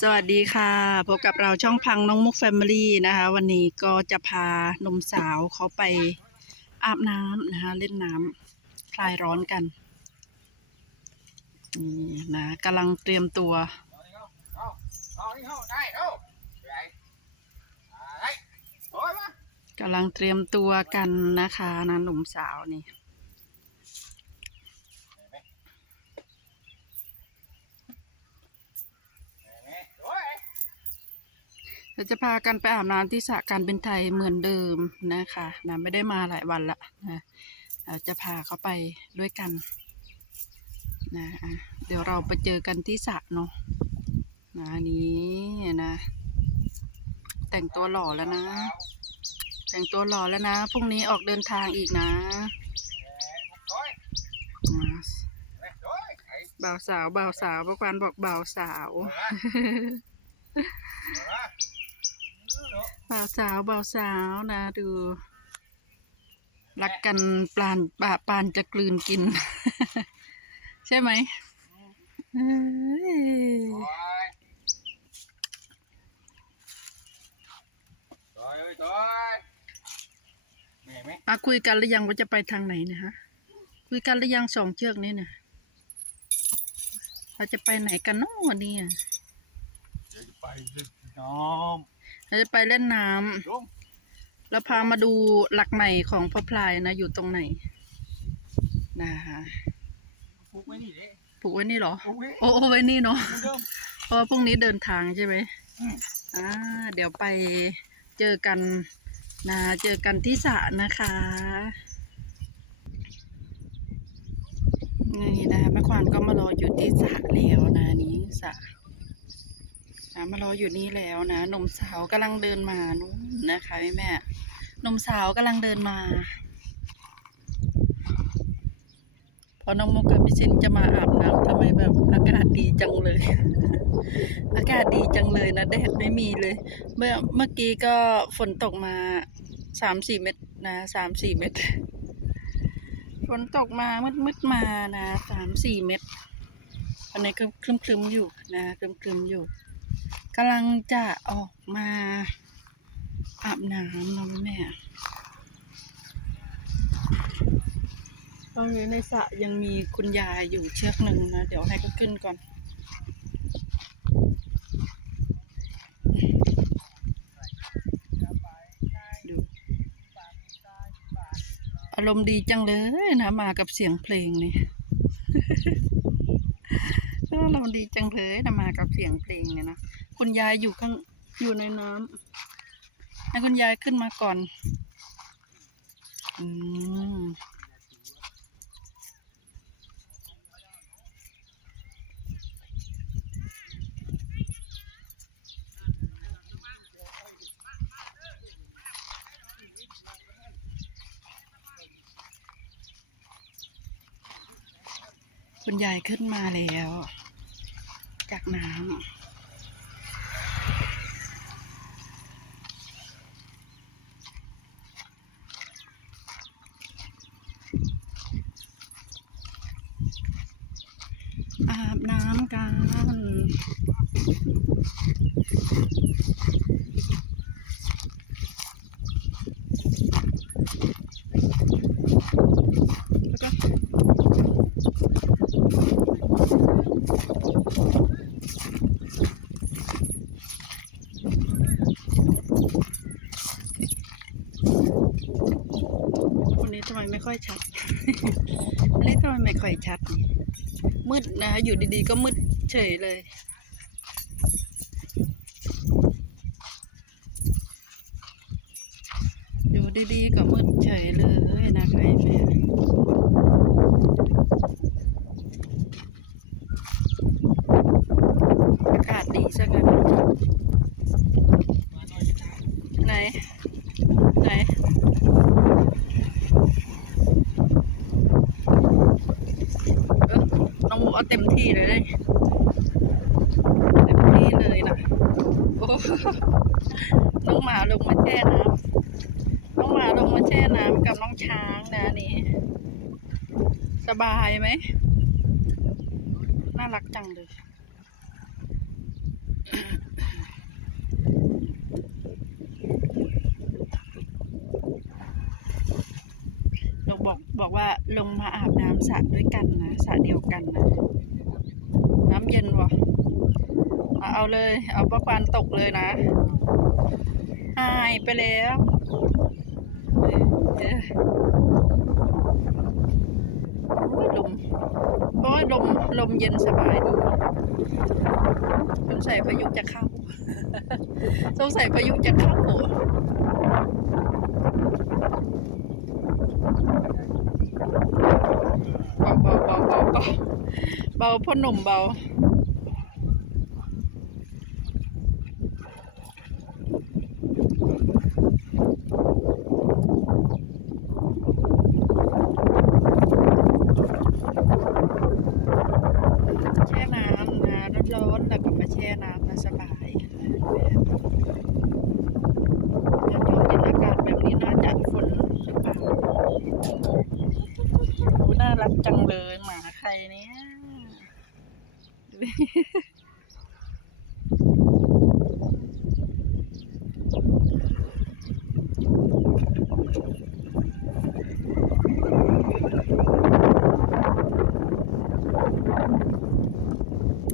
สวัสดีค่ะพบกับเราช่องพังน้องมุกแฟมิลี่นะคะ วันนี้ก็จะพานมสาวเขาไปอาบน้ำนะคะ เล่นน้ำคลายร้อนกันนี่นะกำลังเตรียมตัวกำลังเตรียมตัวกันนะคะนะหนุ่มสาวนี่ เราจะพากันไปอาบน้ำที่สระการเป็นไทยเหมือนเดิมนะคะนะไม่ได้มาหลายวันละนะเราจะพาเขาไปด้วยกันนะเดี๋ยวเราไปเจอกันที่สระเนาะนะนี้นะ แต่งตัวหล่อแล้วนะ แต่งตัวหล่อแล้วนะพรุ่งนี้ออกเดินทางอีกนะบ่าวสาวบ่าวสาวประควานบอกบ่าวสาว บ่าวสาวบ่าวสาวนะดู รักกันปานปะปานจะกลืนกิน ใช่ไหมเอ้ยอะคุยกันหรือยังว่าจะไปทางไหนนะฮะคุยกันหรือยังสองเชือกนี้นะเราจะไปไหนกันเนาะวันนี้อะไปเล่นน้ เราจะไปเล่นน้ำำลงแล้วพามาดูหลักใหม่ของพ่อพลายนะ อยู่ตรงไหนนะคะพุกไว้นี่เด้ผูกไว้นี่เหรอพุกไว้โอ้โอ้ไว้นี่เนาะเหมือนเดิมเพราะว่าพรุ่งนี้เดินทางใช่ไหมอืมอ่าเดี๋ยวไปเจอกันนะเจอกันที่สระนะคะนี่นะคะแม่ควานก็มารออยู่ที่สระแล้วนะนี้สระ นะมารออยู่นี่แล้วนะหนุ่มสาวกำลังเดินมานู้นนะคะแม่แม่หนุ่มสาวกำลังเดินมา พอน้องมุกกับพี่ซินจะมาอาบน้ำทำไมแบบอากาศดีจังเลย อากาศดีจังเลยนะแดดไม่มีเลย เมื่อเมื่อกี้ก็ฝนตกมาสามสี่เม็ดนะสามสี่เม็ดฝนตกมามืดมืดมานะสามสี่เม็ดตอนนี้ครึมครึมครึมๆอยู่นะครึมครึมๆอยู่ กำลังจะออกมาอาบน้ำเนาะแม่ตอนนี้ในสระยังมีคุณยายอยู่เชือกหนึ่งนะ เดี๋ยวให้เขาขึ้นก่อนอารมณ์ดีจังเลยนะ มากับเสียงเพลงนี่ อารมณ์ดีจังเลยนะมากับเสียงเพลงเนี่ยนะคุณยายอยู่ข้างอยู่ในน้ำให้คุณยายขึ้นมาก่อน อืมคุณยายขึ้นมาแล้ว จากน้ำอาบน้ำกัน วันนี้ทำไมไม่ค่อยชัด วันนี้ทำไมไม่ค่อยชัด มืดนะอยู่ดีๆก็มืดเฉยเลย อยู่ดีๆก็มืดเฉยเลยนะคะไอ้แม่อากาศดีซะกันไหน ไหน เออน้องมุก เต็มที่เลย เต็มที่เลยนะโอ้น้องหมาลงมาแช่น้ำน้องหมาลงมาแช่น้ำกับน้องช้างนะนี่ สบายไหม น่ารักจังเลย ลงมาอาบน้ำสระด้วยกันนะสระเดียวกันนะ น้ำเย็นวะเอาเอาเลย เอาปลากวานตกเลยนะหายไปแล้วลมโอ้ยลมลมเย็นสบายดีสงสัยพายุจะเข้าสงสัยพายุจะเข้า เบาเบาเบาเบาเบา เบาพ่อหนุ่มเบา แช่น้ำนะร้อนๆแล้วก็มาแช่น้ำนะสบายแต่ตอนเย็นอากาศแบบนี้น่าจะฝนหรือเปล่า โอ้น่ารักจังเลยหมาใครเนี่ยดูดิ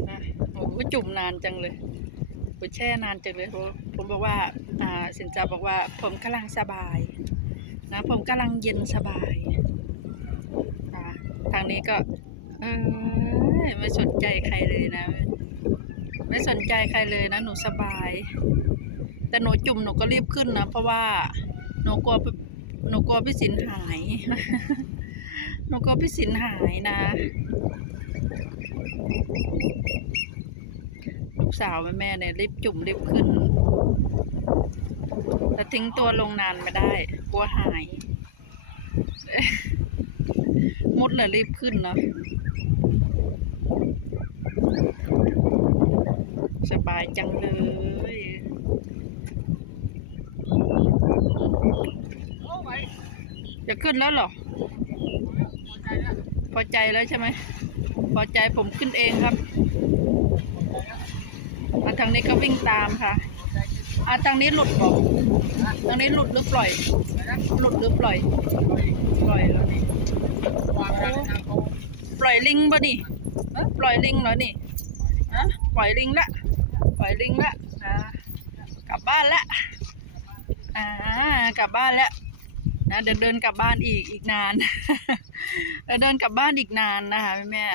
อะโอ้โหจุ่ มนานจังเลยโอ้แช่นานจังเลยผมผมบอกว่าอ่าสินจาบอกว่า ผมกำลังสบาย นะ ผมกำลังเย็นสบายค่ะทางนี้ก็ เออไม่สนใจใครเลยนะ ไม่สนใจใครเลยนะ หนูสบาย แต่หนูจุ่มหนูก็รีบขึ้นนะ เพราะว่าหนูกลัวหนูกลัวพี่สินหายหนูกลัวพี่สินหายนะ กสาวแม่แม่เนี่ยรีบจุ่มรีบขึ้น แต่ทิ้งตัวลงนานไม่ได้ กลัวหาย มุดเลยรีบขึ้นเนาะสบายจังเลยจะขึ้นแล้วหรอ พอใจแล้วใช่ไหม พอใจผมขึ้นเองครับ ทางนี้ก็วิ่งตามค่ะอะทางนี้หลุดบอกทางนี้หลุดหรือปล่อย หลุดหรือปล่อย ปล่อยแล้วนี่ปล่อยลิงป่ะนี่ปล่อยลิงเหรอนี่ฮะปล่อยลิงละปล่อยลิงละกลับบ้านละอ่ากลับบ้านแล้วนะเดินเดินกลับบ้านอีกอีกนานเดินเดินกลับบ้านอีกนานนะคะแม่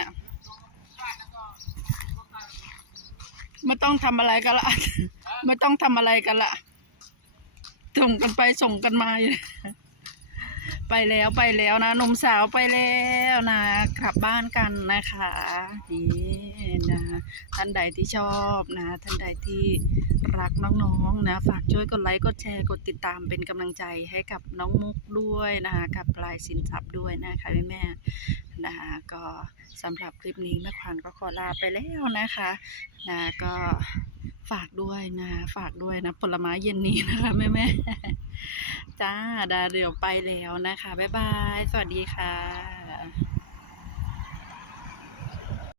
ไม่ต้องทำอะไรกันละ ไม่ต้องทำอะไรกันละ ส่งกันไปส่งกันมาอยู่ ไปแล้วไปแล้วนะหนุ่มสาวไปแล้วนะกลับบ้านกันนะคะนี่นะท่านใดที่ชอบนะ ท่านใดที่รักน้องๆนะฝากช่วยกดไลค์กดแชร์กดติดตามเป็นกำลังใจให้กับน้องมุกด้วยนะคะกับลายสินทรัพย์ด้วยนะคะแม่ๆนะคะก็สำหรับคลิปนี้แม่ขวัญก็ขอลาไปแล้วนะคะนะก็ฝากด้วยนะฝากด้วยนะผลไม้เย็นนี้นะคะแม่ๆ จ้าดาเดี๋ยวไปแล้วนะคะ บ๊ายบาย สวัสดีค่ะ